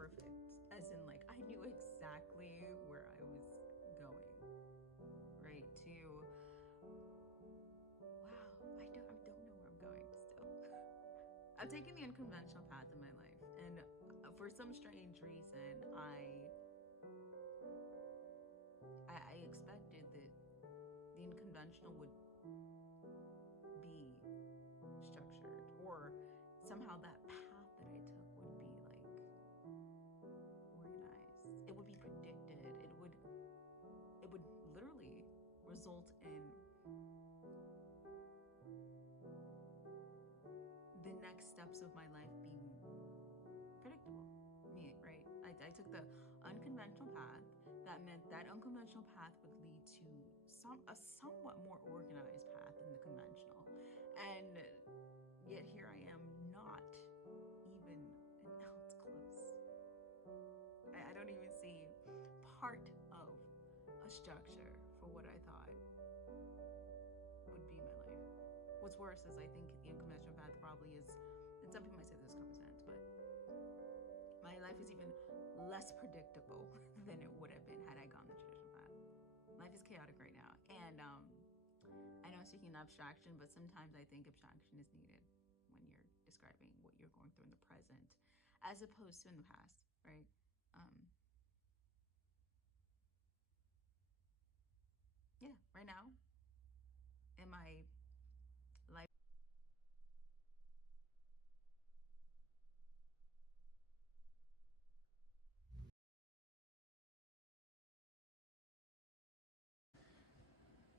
perfect, as in like I knew exactly where I was going, right? To wow, I don't know where I'm going still. I'm taking the unconventional path in my life, and for some strange reason, I expected that the unconventional would be structured, or somehow that path that I took would be like organized. It would be predicted. It would literally result in the next steps of my life being predictable. Me, right? I took the unconventional path. That meant that unconventional path would lead to a somewhat more organized path than the conventional. And yet here I am, not even an ounce close. I don't even see part of a structure for what I thought would be my life. What's worse is I think the unconventional path probably is, and some people might say this is common sense, but my life is even less predictable than it would have been had I gone the traditional path. Life is chaotic right now, and I know I'm speaking in abstraction, but sometimes I think abstraction is needed when you're describing what you're going through in the present, as opposed to in the past, right? Um, yeah, right now in my life.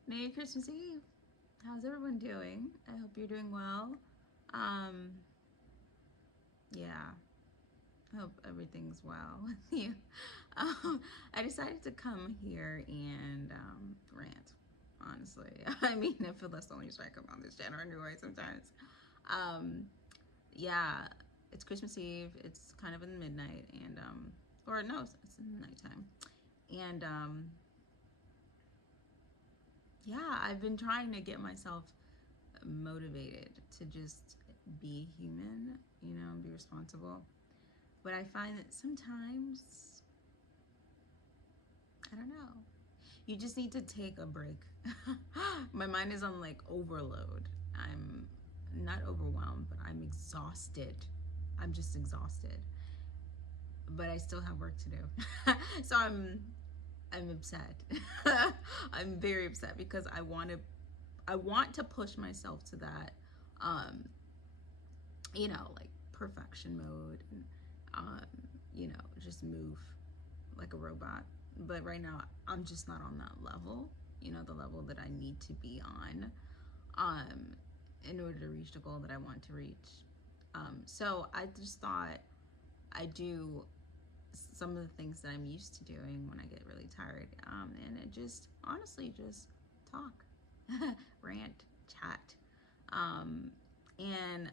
Merry Christmas Eve. How's everyone doing? I hope you're doing well. Um, yeah, I hope everything's well with you. I decided to come here and rant, honestly. I mean, I feel that's the only reason I come on this channel anyway sometimes. Um, yeah, it's Christmas Eve. It's kind of in the midnight, and or no, it's in the nighttime. And yeah, I've been trying to get myself motivated to just be human, you know, and be responsible. But I find that sometimes, I don't know, you just need to take a break. My mind is on like overload. I'm not overwhelmed, but I'm exhausted. I'm just exhausted. But I still have work to do. So I'm upset. I'm very upset because I want to push myself to that you know, like perfection mode and, you know, just move like a robot. But right now, I'm just not on that level, you know, the level that I need to be on um, in order to reach the goal that I want to reach. So I just thought I'd do some of the things that I'm used to doing when I get really tired. And it just, honestly, just talk, rant, chat. And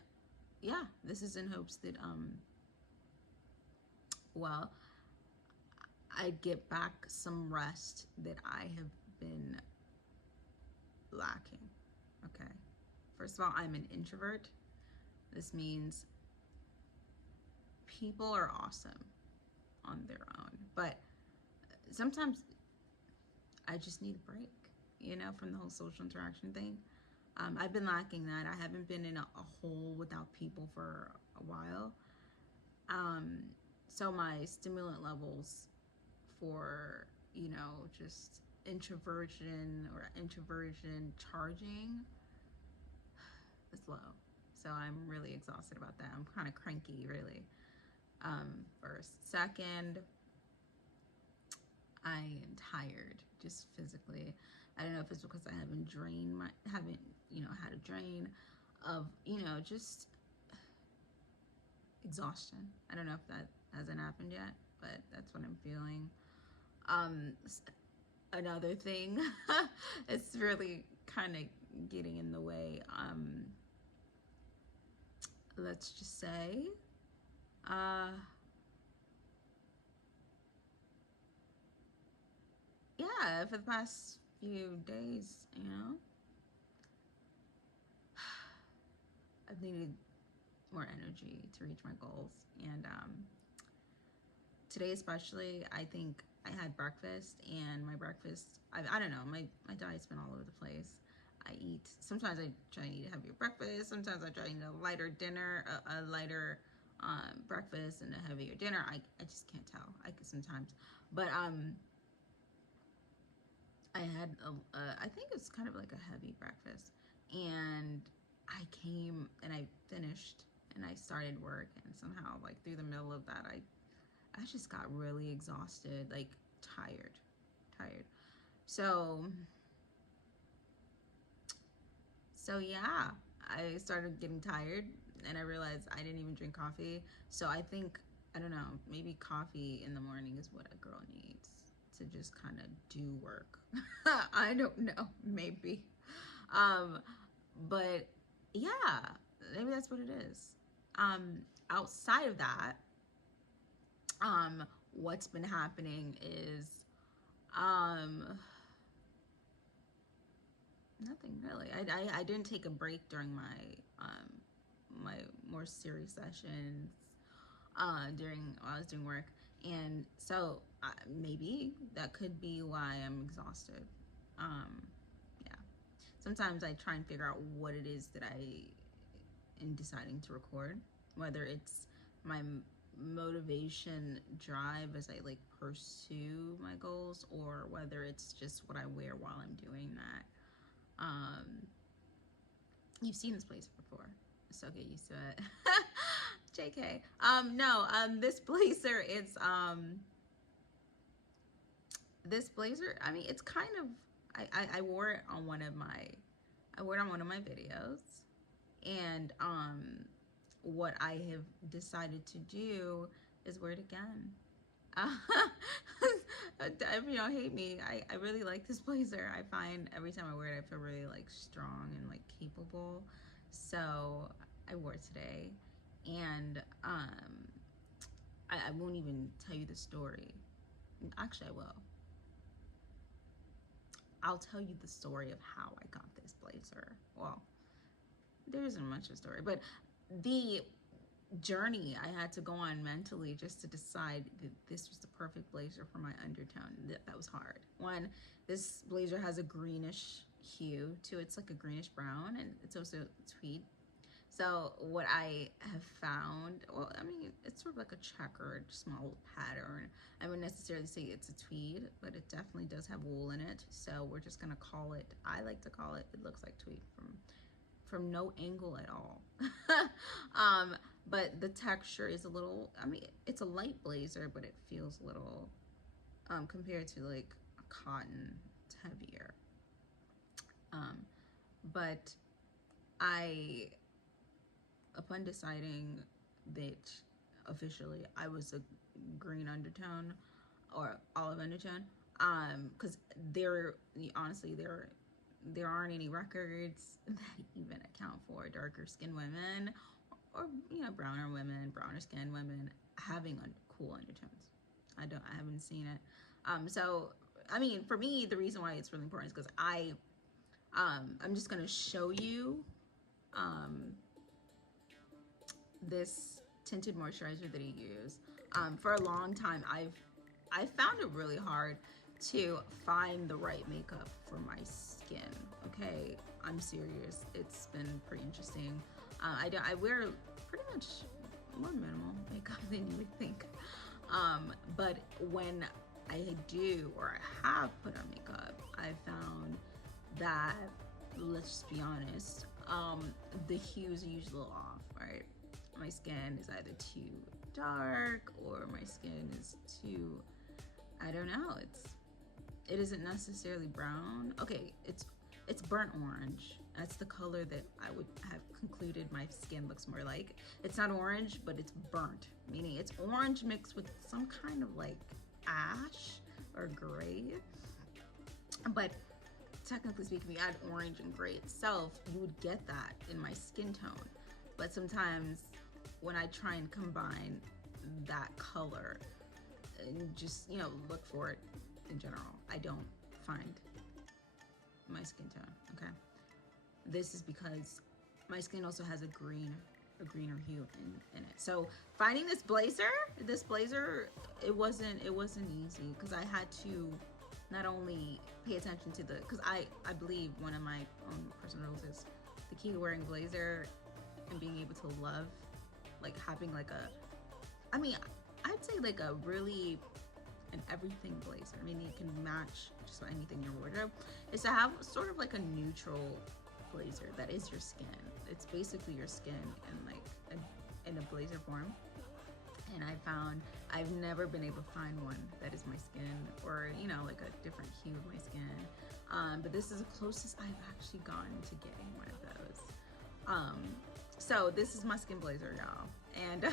yeah, this is in hopes that well, I get back some rest that I have been lacking. Okay. First of all, I'm an introvert. This means people are awesome on their own, but sometimes I just need a break, you know, from the whole social interaction thing. I've been lacking that. I haven't been in a hole without people for a while. So my stimulant levels for, you know, just introversion charging is low. So I'm really exhausted about that. I'm kind of cranky, really. First. Second, I am tired just physically. I don't know if it's because I haven't, you know, had a drain of, you know, just exhaustion. I don't know if that hasn't happened yet, but that's what I'm feeling. Um, Another thing, it's really kind of getting in the way. Let's just say, uh, yeah, for the past few days, you know, I've needed more energy to reach my goals, and today especially, I think I had breakfast, and my breakfast, I don't know, my diet's been all over the place. I eat, sometimes I try to eat a heavier breakfast, sometimes I try to eat a lighter dinner, a lighter breakfast and a heavier dinner. I just can't tell. I could sometimes. But I had, I think it was kind of like a heavy breakfast. And I came and I finished and I started work, and somehow like through the middle of that, I just got really exhausted, like tired. So yeah, I started getting tired, and I realized I didn't even drink coffee. So I think, I don't know, maybe coffee in the morning is what a girl needs to just kind of do work. I don't know, maybe. Um, but yeah, maybe that's what it is. Outside of that, what's been happening is um, nothing really. I didn't take a break during my more serious sessions during while I was doing work, and so maybe that could be why I'm exhausted. Um, yeah. Sometimes I try and figure out what it is that I am deciding to record, whether it's my motivation drive as I like pursue my goals, or whether it's just what I wear while I'm doing that. Um, you've seen this blazer before, so get used to it. JK. No, this blazer, it's this blazer, I mean, it's kind of, I wore it on one of my, I wore it on one of my videos, and what I have decided to do is wear it again. If you don't hate me, I really like this blazer. I find every time I wear it, I feel really like strong and like capable. So I wore it today, and I won't even tell you the story. Actually, I will. I'll tell you the story of how I got this blazer. Well, there isn't much of a story, but the journey I had to go on mentally just to decide that this was the perfect blazer for my undertone. That was hard. One, this blazer has a greenish hue to it. It's like a greenish brown, and it's also tweed. So what I have found, well, I mean, it's sort of like a checkered small pattern. I wouldn't necessarily say it's a tweed, but it definitely does have wool in it. So we're just gonna call it, I like to call it, it looks like tweed from no angle at all. But the texture is a little, I mean, it's a light blazer, but it feels a little, compared to like a cotton, it's heavier. But I, upon deciding that officially I was a green undertone or olive undertone, because honestly, there aren't any records that even account for darker skinned women, or browner women, browner skinned women having cool undertones. I haven't seen it. So I mean, for me, the reason why it's really important is because I'm just gonna show you um, this tinted moisturizer that I use. For a long time, I found it really hard to find the right makeup for my skin. Okay, I'm serious. It's been pretty interesting. I wear pretty much more minimal makeup than you would think. But when I do or I have put on makeup, I found that, let's just be honest, the hues are usually a little off, right? My skin is either too dark or my skin is too, I don't know, it isn't necessarily brown. Okay, it's burnt orange. That's the color that I would have concluded my skin looks more like. It's not orange, but it's burnt, meaning it's orange mixed with some kind of like ash or gray. But technically speaking, if you add orange and gray itself, you would get that in my skin tone. But sometimes when I try and combine that color and just, look for it in general, I don't find my skin tone, okay? This is because my skin also has a green a greener hue in it. So finding this blazer, it wasn't easy because I had to not only pay attention to because I believe one of my own personal rules is the key to wearing a blazer and being able to love, like having like I mean, I'd say like a really an everything blazer. I mean, you can match just about anything in your wardrobe. Is to have sort of like a neutral blazer that is your skin. It's basically your skin in like in a blazer form. And I found I've never been able to find one that is my skin, or you know, like a different hue of my skin. But this is the closest I've actually gotten to getting one of those. So this is my skin blazer, y'all. And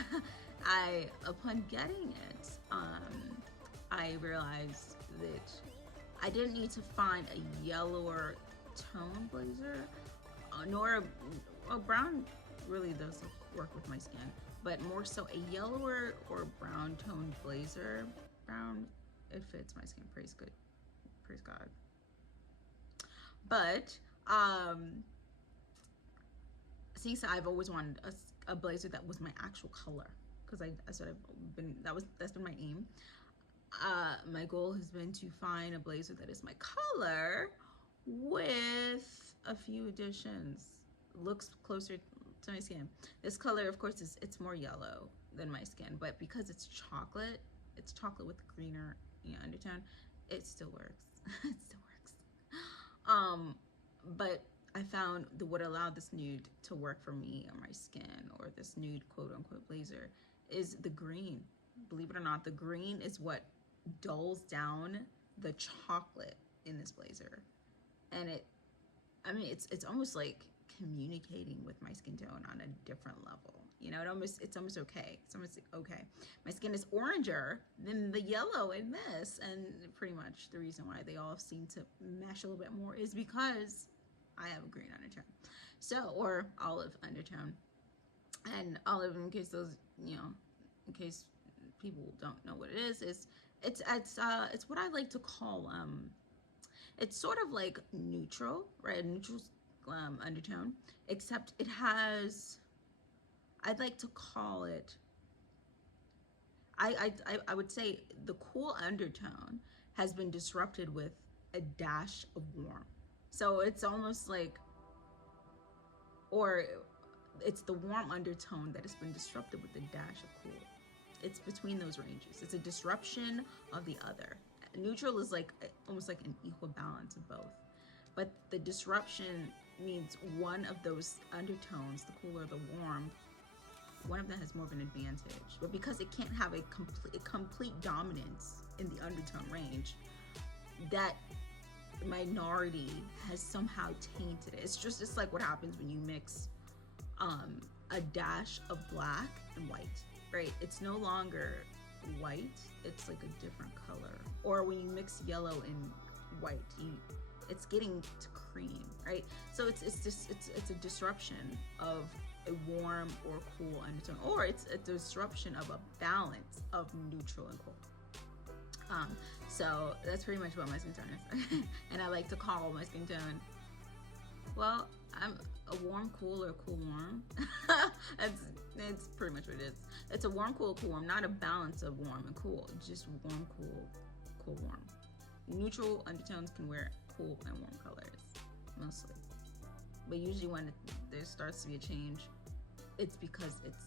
upon getting it, I realized that I didn't need to find a yellower tone blazer, nor a brown really does work with my skin, but more so a yellower or brown toned blazer. Brown, it fits my skin. Praise God. But since I've always wanted a blazer that was my actual color, because that's been my aim. My goal has been to find a blazer that is my color with a few additions. Looks closer to my skin. This color, of course, it's more yellow than my skin, but because it's chocolate with a greener, you know, undertone, it still works. It still works. But I found that what allowed this nude to work for me on my skin, or this nude quote unquote blazer, is the green. Believe it or not, the green is what dulls down the chocolate in this blazer. And it's almost like communicating with my skin tone on a different level. You know, it's almost okay. It's almost like, okay, my skin is oranger than the yellow in this, and pretty much the reason why they all seem to mesh a little bit more is because I have a green undertone, or olive undertone. And olive, in case those, you know, in case people don't know what it is it's what I like to call it's sort of like neutral, right? A neutral undertone, except it has, I'd like to call it, I would say the cool undertone has been disrupted with a dash of warm. So it's almost like, or it's the warm undertone that has been disrupted with a dash of cool. It's between those ranges. It's a disruption of the other. Neutral is like almost like an equal balance of both. But the disruption means one of those undertones, the cool or the warm, one of them has more of an advantage. But because it can't have a complete dominance in the undertone range, that minority has somehow tainted it. It's like what happens when you mix a dash of black and white, right? It's no longer white, it's like a different color. Or when you mix yellow and white, it's getting to cream, right? So it's a disruption of a warm or cool undertone, or it's a disruption of a balance of neutral and cool. So that's pretty much what my skin tone is. And I like to call my skin tone, well, I'm a warm cool or cool warm. It's pretty much what it is. It's a warm cool cool warm, not a balance of warm and cool. It's just warm cool cool warm. Neutral undertones can wear cool and warm colors mostly, but usually when there starts to be a change, it's because it's,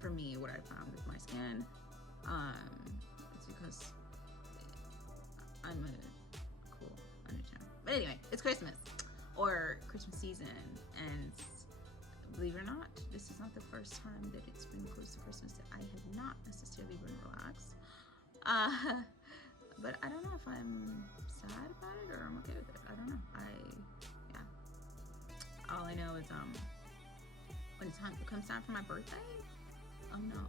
for me, what I found with my skin, it's because I'm a cool undertone. But anyway, it's Christmas or Christmas season, and believe it or not, this is not the first time that it's been close to Christmas that I have not necessarily been relaxed. But I don't know if I'm sad about it or I'm okay with it. I don't know. All I know is when it comes time for my birthday, oh no,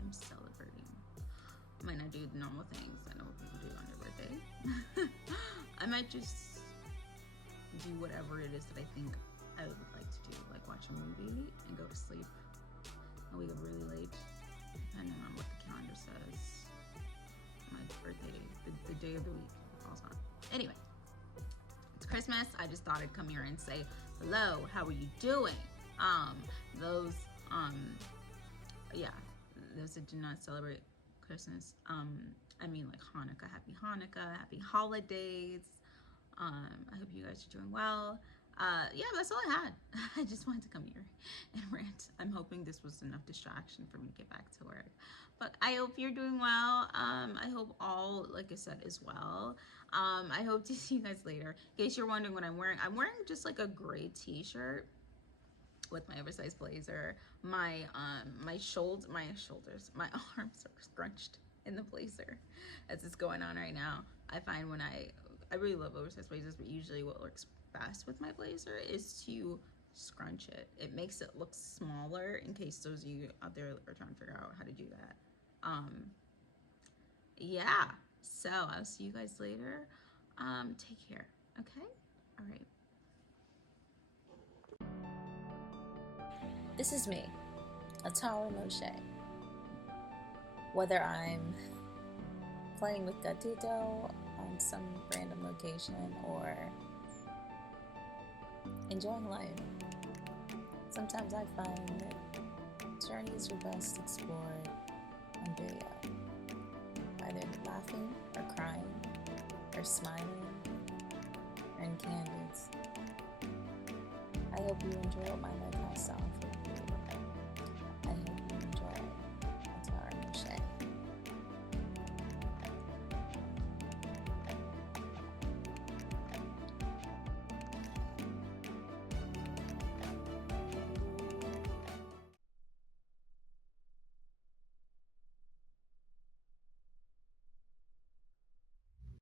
I'm celebrating. I might not do the normal things I know what people do on their birthday. I might just do whatever it is that I think I would like to do, like watch a movie and go to sleep and wake up really late, depending on what the calendar says. My birthday, the day of the week, falls on. Anyway, it's Christmas. I just thought I'd come here and say hello. How are you doing? Those Yeah, those that do not celebrate Christmas, I mean like Hanukkah, happy holidays. I hope you guys are doing well. Yeah, that's all I had. I just wanted to come here and rant. I'm hoping this was enough distraction for me to get back to work. But I hope you're doing well. I hope all, like I said, is well. I hope to see you guys later. In case you're wondering what I'm wearing just like a gray t-shirt with my oversized blazer. My shoulders, my arms are scrunched in the blazer as it's going on right now. I find when I really love oversized blazers, but usually what works best with my blazer is to scrunch it. It makes it look smaller in case those of you out there are trying to figure out how to do that. Yeah, so I'll see you guys later. Take care, okay? All right. This is me, Atara Moshe. Whether I'm playing with Gatito on some random location or enjoying life, sometimes I find that journeys are best explored on video. Either laughing or crying or smiling or in candid. I hope you enjoy what my life has to offer.